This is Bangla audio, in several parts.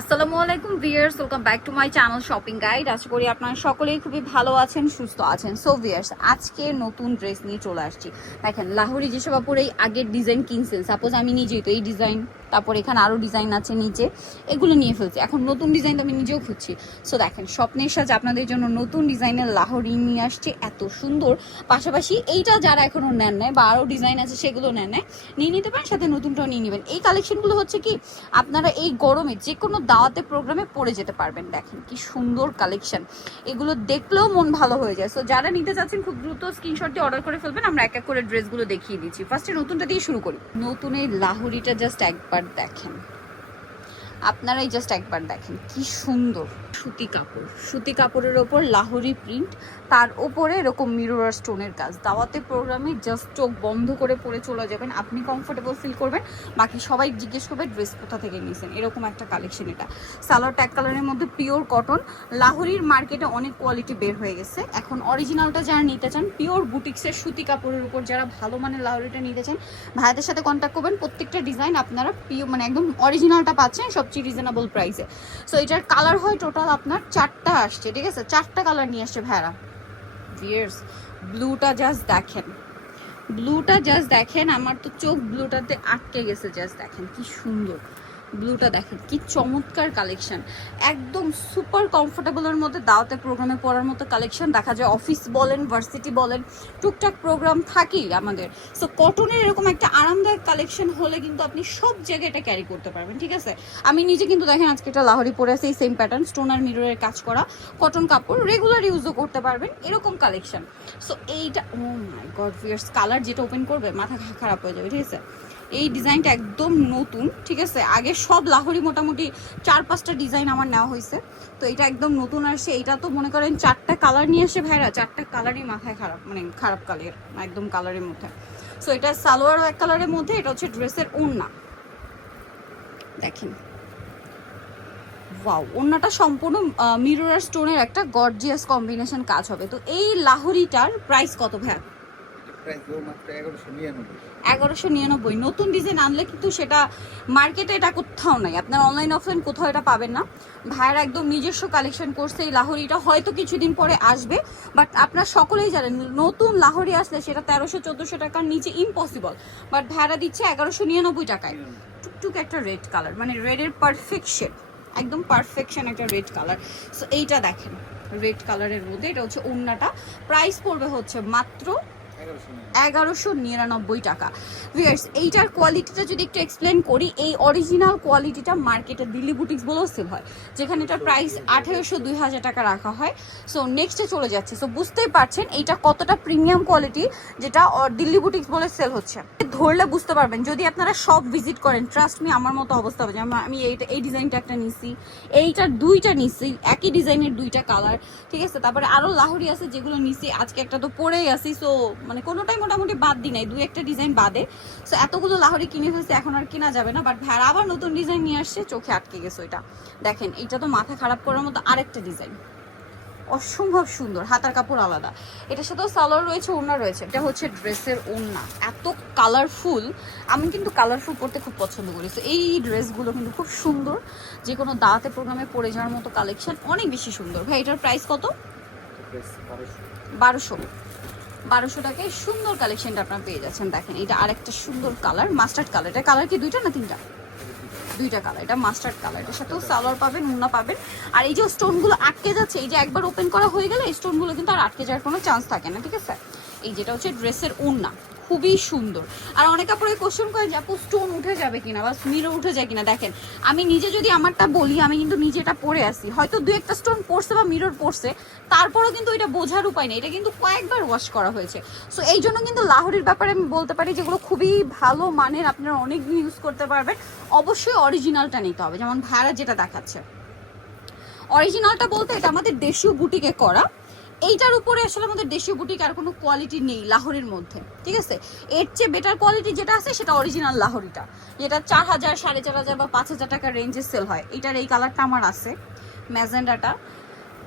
আসসালামু আলাইকুম viewers welcome back to my channel shopping guide আশা করি আপনারা সকলেই খুবই ভালো আছেন, সুস্থ আছেন। সো ভিয়ার্স আজকে নতুন ড্রেস নিয়ে চলে আসছি। দেখেন, লাহোরি যেসব আপুর এই আগের ডিজাইন কিনছেন সাপোজ আমি নিজেই তো এই ডিজাইন তারপর এখানে আরও ডিজাইন আছে নিচে। এগুলো নিয়ে ফেলছি। এখন নতুন ডিজাইন তো আমি নিজেও খুঁজছি। সো দেখেন, স্বপ্নের সাজ আপনাদের জন্য নতুন ডিজাইনের লাহোরি নিয়ে আসছে। এত সুন্দর। পাশাপাশি এইটা যারা এখনও নেন নেয় বা আরও ডিজাইন আছে সেগুলো নেন নেয় নিয়ে নিতে পারেন, সাথে নতুনটাও নিয়ে নেবেন। এই কালেকশনগুলো হচ্ছে কি, আপনারা এই গরমে যে কোনো দাওয়াতে প্রোগ্রামে পড়ে যেতে পারবেন। দেখেন কি সুন্দর কালেকশন এগুলো দেখলেও মন ভালো হয়ে যায়। সো যারা নিতে চাচ্ছেন, খুব দ্রুত স্ক্রিনশট দিয়ে অর্ডার করে ফেলবেন। আমরা এক এক করে ড্রেসগুলো দেখিয়ে দিচ্ছি। ফার্স্টে নতুনটা দিয়ে শুরু করি। নতুন এই লাহুরিটা জাস্ট একবার দেখেন। আপনারাই জাস্ট একবার দেখেন, কি সুন্দর। সুতি কাপড়, সুতি কাপড়ের ওপর লাহোরি প্রিন্ট তার ওপরে এরকম মিরর স্টোনের কাজ। দাওয়াতে প্রোগ্রামে জাস্ট চোখ বন্ধ করে পরে চলে যাবেন, আপনি কমফোর্টেবল ফিল করবেন, বাকি সবাই জিজ্ঞেস করবে ড্রেস কোথা থেকে নিয়েছেন, এরকম একটা কালেকশন এটা। সালোয়ার ট্যাগ কালারের মধ্যে পিওর কটন লাহোরির মার্কেটে অনেক কোয়ালিটি বের হয়ে গেছে। এখন অরিজিনালটা যারা নিতে চান পিওর বুটিক্সের সুতি কাপড়ের উপর যারা ভালো মানের লাহোরিটা নিতে চান, ভাইয়াদের সাথে কন্ট্যাক্ট করবেন, প্রত্যেকটা ডিজাইন আপনারা পিওর মানে একদম অরিজিনালটা পাচ্ছেন সবচেয়ে রিজনেবল প্রাইসে সো এটার কালার হয় টোটাল আপনার চারটা আসছে, ঠিক আছে? চারটা কালার নিয়ে আসছে ভেড়া ভিয়ার্স ব্লুটা জাস্ট দেখেন। ব্লুটা জাস্ট দেখেন, আমার তো চোখ ব্লুটাতে আটকে গেছে জাস্ট দেখেন, কি সুন্দর। ব্লুটা দেখেন, কি চমৎকার কালেকশন একদম সুপার কমফোর্টেবলের মধ্যে দাওয়াতে প্রোগ্রামে পড়ার মতো কালেকশন দেখা যায়। অফিস বলেন ভার্সিটি বলেন, টুকটাক প্রোগ্রাম থাকেই আমাদের। সো কটনের এরকম একটা আরামদায়ক কালেকশন হলে কিন্তু আপনি সব জায়গায় এটা ক্যারি করতে পারবেন, ঠিক আছে? আমি নিজে কিন্তু দেখেন, আজকে এটা লাহরি পরে আছে, এই সেম প্যাটার্ন স্টোন আর মিররের কাজ করা। কটন কাপড় রেগুলার ইউজও করতে পারবেন, এরকম কালেকশন সো এইটা oh my god fierce colour যেটা ওপেন করবে, মাথা খারাপ হয়ে যাবে, ঠিক আছে? এই ডিজাইনটা একদম নতুন, ঠিক আছে? আগে সব লাহোরি মোটামুটি চার পাঁচটা ডিজাইন আমার নেওয়া হয়েছে। তো এটা একদম নতুন আসছে এটা তো মনে করেন চারটা কালার নিয়ে এসে ভাইরা, চারটা কালারই মাথায় খারাপ মানে খারাপ কালার, একদম কালারের মধ্যে। সো এটা সালোয়ারও এক কালারের মধ্যে, এটা হচ্ছে ড্রেসের ওড়না। দেখেন। ওয়াও ওড়নাটা সম্পূর্ণ মিরর স্টোনের একটা গর্জিয়াস কম্বিনেশন কাজ হবে। তো এই লাহোরিটার প্রাইস কত মাত্র এগারোশো নিরানব্বই। নতুন ডিজাইন আনলে কিন্তু সেটা মার্কেটে এটা কোথাও নাই। আপনার অনলাইন অফলাইন কোথাও এটা পাবেন না। ভাইয়ের একদম নিজস্ব কালেকশন করছে এই লাহোরিটা। হয়তো কিছুদিন পরে আসবে বাট আপনার সকলেই জানেন, নতুন লাহোরি আসলে সেটা তেরোশো, চোদ্দোশো টাকার নিচে ইম্পসিবল বাট ভাড়া দিচ্ছে এগারোশো নিরানব্বই টাকায়। টুকটুক একটা রেড কালার মানে রেডের পারফেক্ট শেড একদম পারফেকশন একটা রেড কালার সো এইটা দেখেন রেড কালারের মধ্যে। এটা হচ্ছে ওড়নাটা। প্রাইস পড়বে হচ্ছে মাত্র এগারোশো নিরানব্বই টাকা। ভিয়ার্স এইটার কোয়ালিটিটা যদি একটু এক্সপ্লেন করি, এই অরিজিনাল কোয়ালিটিটা মার্কেটে দিল্লি বুটিক্স বলেও সেল হয়, যেখানে এটার প্রাইস আঠেরোশো দুই হাজার টাকা রাখা হয়। সো নেক্সটে চলে যাচ্ছে। সো বুঝতেই পারছেন, এইটা কতটা প্রিমিয়াম কোয়ালিটি যেটা দিল্লি বুটিক্স বলে সেল হচ্ছে। ধরলে বুঝতে পারবেন, যদি আপনারা সব ভিজিট করেন ট্রাস্ট মি আমার মতো অবস্থা হবে। আমি এইটা, এই ডিজাইনটা একটা নিছি, এইটার দুইটা নিছি, একই ডিজাইনের দুইটা কালার ঠিক আছে? তারপরে আরও লাহরি আছে যেগুলো নিছি, আজকে একটা তো পরেই আছি সো মানে কোনোটাই মোটামুটি বাদ দিই নাই দুই একটা ডিজাইন বাদে। সো এতগুলো লাহরি কিনে ফেলছে এখন আর কেনা যাবে না বাট ভেড়া আবার নতুন ডিজাইন নিয়ে আসছে চোখে আটকে গেছে ওইটা। দেখেন এটা তো মাথা খারাপ করার মতো আরেকটা ডিজাইন অসম্ভব সুন্দর হাতার কাপড় আলাদা। এটার সাথেও সালোয়ার রয়েছে ওড়না রয়েছে এটা হচ্ছে ড্রেসের ওড়না। এত কালারফুল আমি কিন্তু কালারফুল পরতে খুব পছন্দ করি। তো এই ড্রেসগুলো কিন্তু খুব সুন্দর যে কোনো দাঁতে প্রোগ্রামে পরে যাওয়ার মতো কালেকশন অনেক বেশি সুন্দর। ভাই এটার প্রাইস কত? বারোশো। বারোশো টাকায় সুন্দর কালেকশনটা আপনারা পেয়ে যাচ্ছেন। দেখেন এটা আরেকটা সুন্দর কালার মাস্টার্ড কালার এটা কালার কি, দুইটা না তিনটা? দুইটা কালার এটা মাস্টার্ড কালার এটার সাথেও সালোয়ার পাবেন মুন্না পাবেন। আর এই যে স্টোনগুলো আটকে যাচ্ছে, এই যে একবার ওপেন করা হয়ে গেলে এই স্টোনগুলো কিন্তু আর আটকে যাওয়ার কোনো চান্স থাকে না, ঠিক আছে? এই যেটা হচ্ছে ড্রেসের ওড়না। খুবই সুন্দর। আর অনেক কাপড়ে কোশ্চেন করে যে, আপু স্টোন উঠে যাবে কিনা বা মিরো উঠে যায় কিনা? দেখেন, আমি নিজে যদি আমারটা বলি, আমি কিন্তু নিজে এটা পরে আসি। হয়তো দু একটা স্টোন পড়ছে বা মিরর পড়ছে, তারপরেও কিন্তু এটা বোঝার উপায় নেই। এটা কিন্তু কয়েকবার ওয়াশ করা হয়েছে। সো এই জন্য কিন্তু লাহোরির ব্যাপারে আমি বলতে পারি যেগুলো খুবই ভালো মানের, আপনারা অনেক ইউজ করতে পারবেন। অবশ্যই অরিজিনালটা নিতে হবে, যেমন ভাড়া যেটা দেখাচ্ছে। অরিজিনালটা বলতে এটা আমাদের দেশীয় বুটিকে করা। এইটার উপরে আসলে আমাদের দেশীয় বুটিক আর কোনো কোয়ালিটি নেই লাহোরির মধ্যে, ঠিক আছে? এর চেয়ে বেটার কোয়ালিটি যেটা আছে সেটা অরিজিনাল লাহোরিটা, যেটা চার হাজার, সাড়ে চার হাজার বা পাঁচ হাজার টাকার রেঞ্জে সেল হয়। এটার এই কালারটা আমার আছে, ম্যাজেন্ডাটা।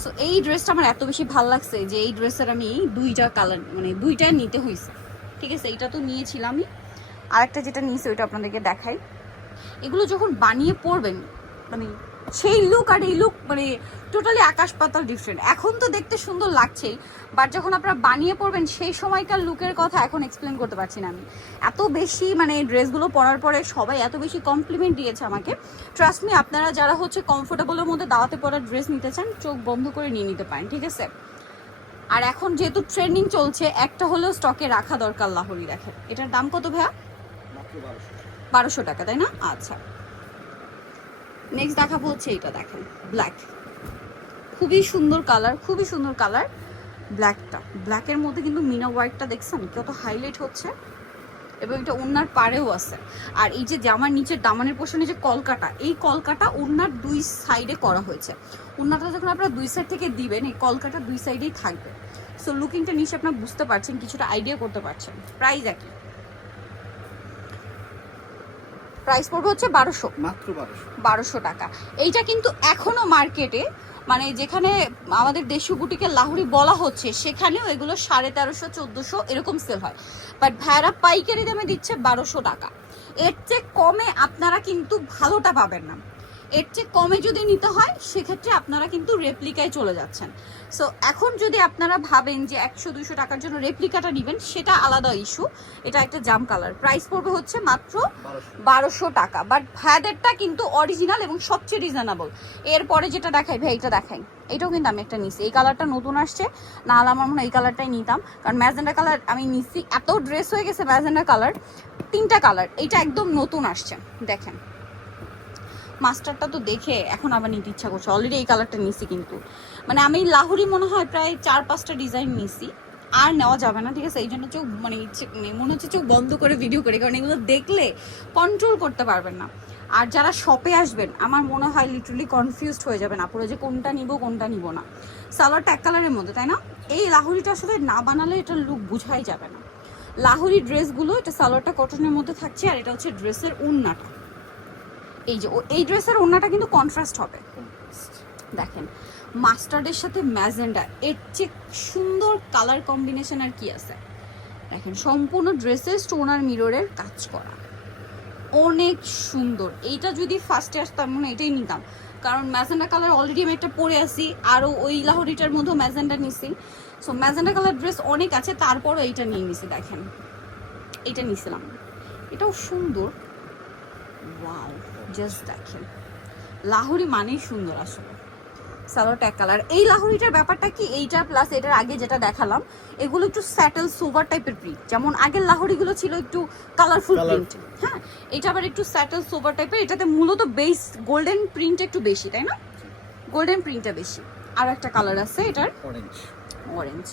সো এই ড্রেসটা আমার এত বেশি ভালো লাগছে যে এই ড্রেসের আমি দুইটা কালার মানে দুইটা নিতে হয়েছে ঠিক আছে? এটা তো নিয়েছিলামই। আরেকটা যেটা নিয়েছি ওইটা আপনাদেরকে দেখাই। এগুলো যখন বানিয়ে পরবেন মানে সেই লুক আর এই লুক মানে টোটালি আকাশ পাতাল ডিফারেন্ট এখন তো দেখতে সুন্দর লাগছেই বাট যখন আপনারা বানিয়ে পড়বেন সেই সময়কার লুকের কথা এখন এক্সপ্লেন করতে পারছি না আমি। এত বেশি মানে ড্রেসগুলো পরার পরে সবাই এত বেশি কমপ্লিমেন্ট দিয়েছে আমাকে। ট্রাস্ট মি আপনারা যারা হচ্ছে কমফোর্টেবলের মধ্যে দাওয়াতে পরা ড্রেস নিতে চান চোখ বন্ধ করে নিয়ে নিতে পারেন ঠিক আছে? আর এখন যেহেতু ট্রেন্ডিং চলছে একটা হলেও স্টকে রাখা দরকার লাহোরি দেখেন। এটার দাম কত ভাইয়া? বারোশো বারোশো টাকা তাই না? আচ্ছা। নেক্সট দেখাবো হচ্ছে এটা দেখেন ব্ল্যাক খুবই সুন্দর কালার খুবই সুন্দর কালার ব্ল্যাকটা ব্ল্যাকের মধ্যে কিন্তু মিনা হোয়াইটটা দেখছেন? কত হাইলাইট হচ্ছে? এবং এটা ওনার পাড়েও আছে। আর এই যে জামার নিচের দামানের পোষণে যে কলকাটা, এই কলকাটা ওনার দুই সাইডে করা হয়েছে। ওনাটা যখন আপনারা দুই সাইড থেকে দিবেন, এই কলকাটা দুই সাইডেই থাকবে। সো লুকিংটা নিচে আপনারা বুঝতে পারছেন, কিছুটা আইডিয়া করতে পারছেন। প্রাইস একই। প্রাইস পড়বে হচ্ছে বারোশো। মাত্র বারোশো। টাকা। এইটা কিন্তু এখনও মার্কেটে মানে যেখানে আমাদের দেশীয় বুটিকে লাহুরি বলা হচ্ছে সেখানেও এগুলো সাড়ে তেরোশো চোদ্দোশো এরকম সেল হয়। বাট ভাইরা পাইকারি দামে দিচ্ছে বারোশো টাকা। এর চেয়ে কমে আপনারা কিন্তু ভালোটা পাবেন না। এর চেয়ে কমে যদি নিতে হয়, সেক্ষেত্রে আপনারা কিন্তু রেপ্লিকায় চলে যাচ্ছেন। সো এখন যদি আপনারা ভাবেন যে একশো দুইশো টাকার জন্য রেপ্লিকাটা নেবেন, সেটা আলাদা ইস্যু এটা একটা জাম কালার প্রাইস পড়বে হচ্ছে মাত্র বারোশো টাকা। বাট ভ্যাদেরটা কিন্তু অরিজিনাল এবং সবচেয়ে রিজনেবল এরপরে যেটা দেখাই, ভাই, এইটা দেখাই। এটাও কিন্তু আমি একটা নিছি। এই কালারটা নতুন আসছে। না, হলে আমার মনে হয় এই কালারটাই নিতাম। কারণ ম্যাজেন্ডা কালার আমি নিছি। এত ড্রেস হয়ে গেছে ম্যাজেন্ডা কালার তিনটা কালার এটা একদম নতুন আসছে। দেখেন। মাস্টারটা তো দেখে এখন আবার নিতে ইচ্ছা করছে। অলরেডি এই কালারটা নিছি কিন্তু। মানে আমি লাহুরি মনে হয় প্রায় চার, পাঁচটা ডিজাইন নিছি। আর নেওয়া যাবে না, ঠিক আছে? এই জন্য চোখ মানে ইচ্ছে মানে মনে হচ্ছে চোখ বন্ধ করে ভিডিও করে, কারণ এগুলো দেখলে কন্ট্রোল করতে পারবেন না। আর যারা শপে আসবেন, আমার মনে হয় লিটারলি কনফিউজড হয়ে যাবেন আপুরে যে কোনটা নিব কোনটা নিব না। সালোয়ারটা এক কালারের মধ্যে, তাই না? এই লাহুরিটা আসলে না বানালে এটা লুক বুঝাই যাবে না। লাহুরি ড্রেসগুলো এটা সালোয়ারটা কটনের মধ্যে থাকছে, আর এটা হচ্ছে ড্রেসের উন্নাটা। এই যে ও- এই ড্রেসের ওড়নাটা কিন্তু কন্ট্রাস্ট হবে। দেখেন মাস্টার্ডের সাথে ম্যাজেন্ডা এর চেয়ে সুন্দর কালার কম্বিনেশন আর কি আছে। দেখেন সম্পূর্ণ ড্রেসের স্টোন আর মিররের কাজ করা। অনেক সুন্দর। এইটা যদি ফার্স্টে আসতাম মনে এটাই নিতাম। কারণ ম্যাজেন্ডা কালার অলরেডি আমি একটা পরে আসি আরও ওই লাহরিটার মধ্যেও ম্যাজেন্ডা নিছি। সো ম্যাজেন্ডা কালার ড্রেস অনেক আছে তারপরও এইটা নিয়ে নিছি দেখেন। এইটা নিছিলাম। এটাও সুন্দর। ওয়াও জাস্ট দেখেন। লাহোরি মানেই সুন্দর আসলে। সালোয়ারটা এক কালার এই লাহোরিটার ব্যাপারটা কি? এইটা প্লাস এটার আগে যেটা দেখালাম এগুলো একটু স্যাটেল সোভার টাইপের প্রিন্ট যেমন আগের লাহোরিগুলো ছিল একটু কালারফুল প্রিন্ট হ্যাঁ এটা আবার একটু স্যাটেল সোভার টাইপের এটাতে মূলত বেস গোল্ডেন প্রিন্ট একটু বেশি তাই না? গোল্ডেন প্রিন্টটা বেশি। আর একটা কালার আছে এটার। অরেঞ্জ অরেঞ্জ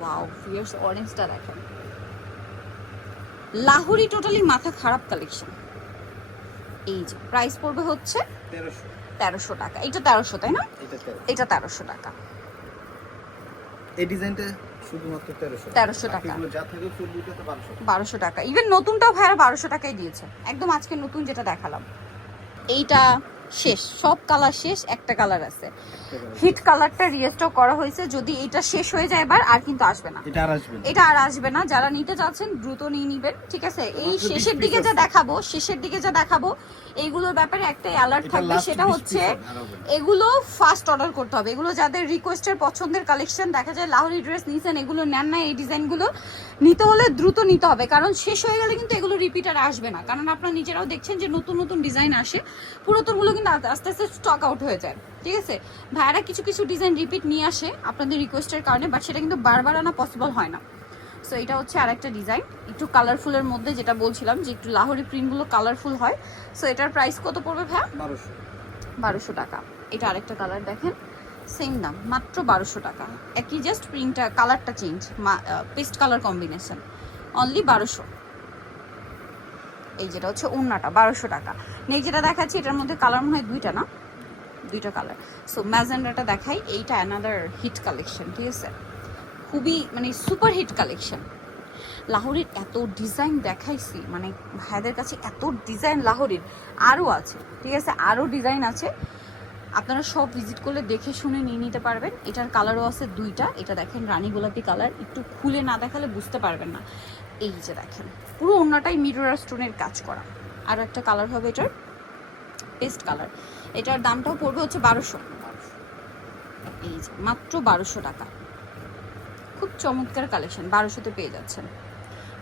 ওয়াও ফিয়ার্স অরেঞ্জটা দেখেন। লাহোরি টোটালি মাথা খারাপ কালেকশন এই যে প্রাইস পড়বে হচ্ছে তেরোশো। টাকা। এটা তেরোশো তাই না? এটা তেরোশো। টাকা। এই ডিজাইনটা শুধুমাত্র তেরোশো। 1300 টাকা। বারোশো। টাকা। ইভেন নতুনটাও ভাইরা বারোশো টাকাই দিয়েছে। একদম আজকে নতুন যেটা দেখালাম। এইটা শেষ সব কালার শেষ একটা কালার আছে। হিট কালারটা রিস্টক করা হয়েছে যদি এটা শেষ হয়ে যায় এবার আর কিন্তু আসবে না। এটা আর আসবে না। এটা আর আসবে না। যারা নিতে চাচ্ছেন দ্রুত নিয়ে নিবেন ঠিক আছে? এই শেষের দিকে যা দেখাবো শেষের দিকে যা দেখাবো এইগুলোর ব্যাপারে একটাই অ্যালার্ট থাকবে সেটা হচ্ছে। এগুলো ফার্স্ট অর্ডার করতে হবে। এগুলো যাদের রিকোয়েস্টের পছন্দের কালেকশন দেখা যায় লাহোরি ড্রেস নিছেন এগুলো নেন না এই ডিজাইনগুলো নিতে হলে দ্রুত নিতে হবে। কারণ শেষ হয়ে গেলে কিন্তু এগুলো রিপিট আর আসবে না। কারণ আপনারা নিজেরাও দেখছেন যে নতুন নতুন ডিজাইন আসে। পুরাতনগুলো কিন্তু আস্তে আস্তে স্টক আউট হয়ে যায় ঠিক আছে? ভাইয়ারা কিছু কিছু ডিজাইন রিপিট নিয়ে আসে আপনাদের রিকোয়েস্টের কারণে বাট সেটা কিন্তু বারবার আনা পসিবল হয় না। সো এটা হচ্ছে আরেকটা ডিজাইন একটু কালারফুলের মধ্যে যেটা বলছিলাম যে একটু লাহোরি প্রিন্টগুলো কালারফুল হয়। সো এটার প্রাইস কত পড়বে ভাইয়া? বারোশো। বারোশো টাকা। এটা আরেকটা কালার দেখেন সেম দাম মাত্র বারোশো টাকা। একই জাস্ট প্রিন্টটা কালারটা change paste colour combination only বারোশো। এই যেটা হচ্ছে ওন্নাটা বারোশো টাকা। নেই যেটা দেখাচ্ছি, এটার মধ্যে কালার মনে হয় দুইটা না? দুইটা কালার। সো ম্যাজেন্ডাটা দেখাই, এইটা অ্যানাদার হিট কালেকশন ঠিক আছে? খুবই মানে সুপার হিট কালেকশন লাহোরির এত ডিজাইন দেখাইছি মানে ভাইদের কাছে এত ডিজাইন লাহোরির আরও আছে, ঠিক আছে? আরও ডিজাইন আছে। আপনারা সব ভিজিট করলে দেখে শুনে নিয়ে নিতে পারবেন। এটার কালারও আছে দুইটা। এটা দেখেন রানী গোলাপি কালার একটু খুলে না দেখালে বুঝতে পারবেন না। এই যে দেখেন, পুরো অন্যটাই মিরর স্টোনের কাজ করা। আর একটা কালার হবে এটার পেস্ট কালার এটার দামটাও পড়বে হচ্ছে বারোশো। এই যে, মাত্র বারোশো টাকা। খুব চমৎকার কালেকশন বারোশোতে পেয়ে যাচ্ছেন।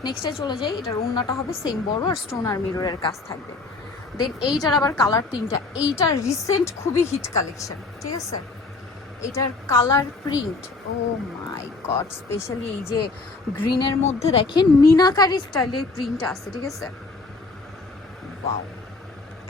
নেক্সটে চলে যাই, এটার ওড়নাটা হবে সেম বড় আর স্টোন আর মিররের কাজ থাকবে। দেন এইটার আবার কালার তিনটা। এইটার রিসেন্ট খুবই হিট কালেকশন ঠিক আছে? এটার colour print oh my god, specially এই যে গ্রিনের মধ্যে দেখেন মিনাকারি স্টাইলের প্রিন্ট আছে, ঠিক আছে? ওয়াও,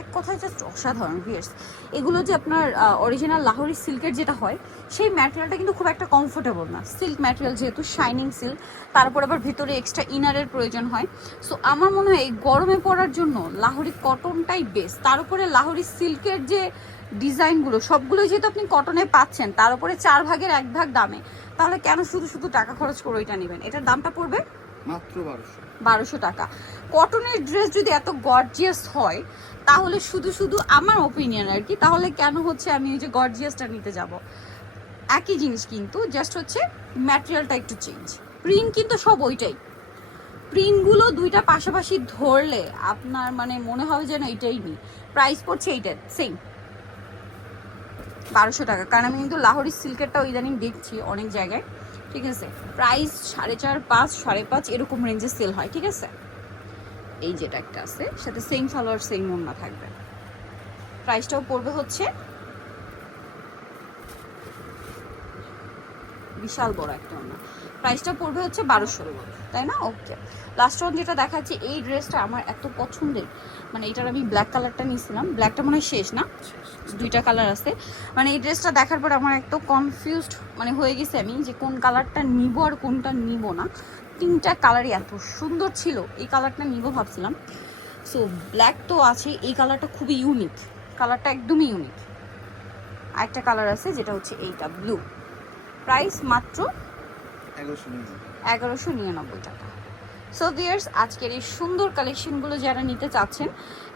এক কথায় জাস্ট অসাধারণ ভিয়ার্স এগুলো যে আপনার অরিজিনাল লাহোরি সিল্কের যেটা হয়, সেই ম্যাটেরিয়ালটা কিন্তু খুব একটা কমফোর্টেবল না। সিল্ক ম্যাটেরিয়াল যেহেতু শাইনিং সিল্ক তারপর আবার ভিতরে এক্সট্রা ইনারের প্রয়োজন হয়। সো আমার মনে হয় এই গরমে পড়ার জন্য লাহোরি কটনটাই বেস্ট তার উপরে লাহোরি সিল্কের যে ডিজাইনগুলো সবগুলো যেহেতু আপনি কটনে পাচ্ছেন তার উপরে চার ভাগের এক ভাগ দামে তাহলে কেন শুধু শুধু টাকা খরচ করে ওইটা নেবেন? এটার দামটা পড়বে? মাত্র বারোশো। বারোশো টাকা। কটনের ড্রেস যদি এত গর্জিয়াস হয় তাহলে শুধু শুধু আমার ওপিনিয়ন আর কি তাহলে কেন হচ্ছে আমি ওই যে গর্জিয়াসটা নিতে যাব? একই জিনিস কিন্তু জাস্ট হচ্ছে ম্যাটেরিয়ালটা একটু চেঞ্জ প্রিন্ট কিন্তু সব ওইটাই। প্রিন্টগুলো দুইটা পাশাপাশি ধরলে আপনার মানে মনে হবে যেন এটাই নিই। প্রাইস পড়ছে এইটা সেম বারোশো টাকা। কারণ আমি কিন্তু লাহোরি সিল্কেরটাও ইদানিং দেখছি অনেক জায়গায়। ঠিক আছে? প্রাইস সাড়ে চার, পাঁচ, সাড়ে পাঁচ এরকম রেঞ্জে সেল হয়, ঠিক আছে? এই যেটা একটা আছে সাথে সেম সালোয়ার সেম না থাকবে। প্রাইসটাও পড়বে হচ্ছে বিশাল বড় একটা ওন্না প্রাইসটা পড়বে হচ্ছে বারোশো তাই না? ওকে লাস্ট ওয়ান যেটা দেখাচ্ছে, এই ড্রেসটা আমার এত পছন্দের। মানে এটার আমি ব্ল্যাক কালারটা নিয়েছিলাম। ব্ল্যাকটা মনে হয় শেষ না? দুইটা কালার আছে। মানে এই ড্রেসটা দেখার পর আমার একটু কনফিউজড মানে হয়ে গেছে আমি যে কোন কালারটা নিব আর কোনটা নিব না। তিনটা কালারই এত সুন্দর ছিল, এই কালারটা নিব ভাবছিলাম। সো ব্ল্যাক তো আছে, এই কালারটা খুবই ইউনিক কালারটা একদমই ইউনিক আরেকটা কালার আছে, যেটা হচ্ছে এইটা ব্লু প্রাইস মাত্র এগারোশো নিরানব্বই টাকা। সো ভিয়ার্স আজকের এই সুন্দর কালেকশনগুলো যারা নিতে চাচ্ছেন,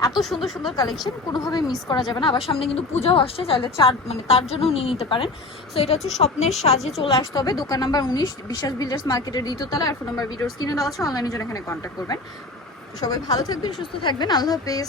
এত সুন্দর সুন্দর কালেকশন কোনোভাবে মিস করা যাবে না। আবার সামনে কিন্তু পূজাও আসছে, চাইলে চার মানে তার জন্য নিয়ে নিতে পারেন। সো এটা হচ্ছে স্বপ্নের সাজে চলে আসতে হবে। দোকান নাম্বার উনিশ, বিশ্বাস বিল্ডার্স মার্কেটের দ্বিতীয়তলা আর ফোন নাম্বার ভিডিওস কিনে দেওয়া আছে অনলাইনের জন্য এখানে কন্ট্যাক্ট করবেন। সবাই ভালো থাকবেন, সুস্থ থাকবেন। আল্লাহ হাফেজ।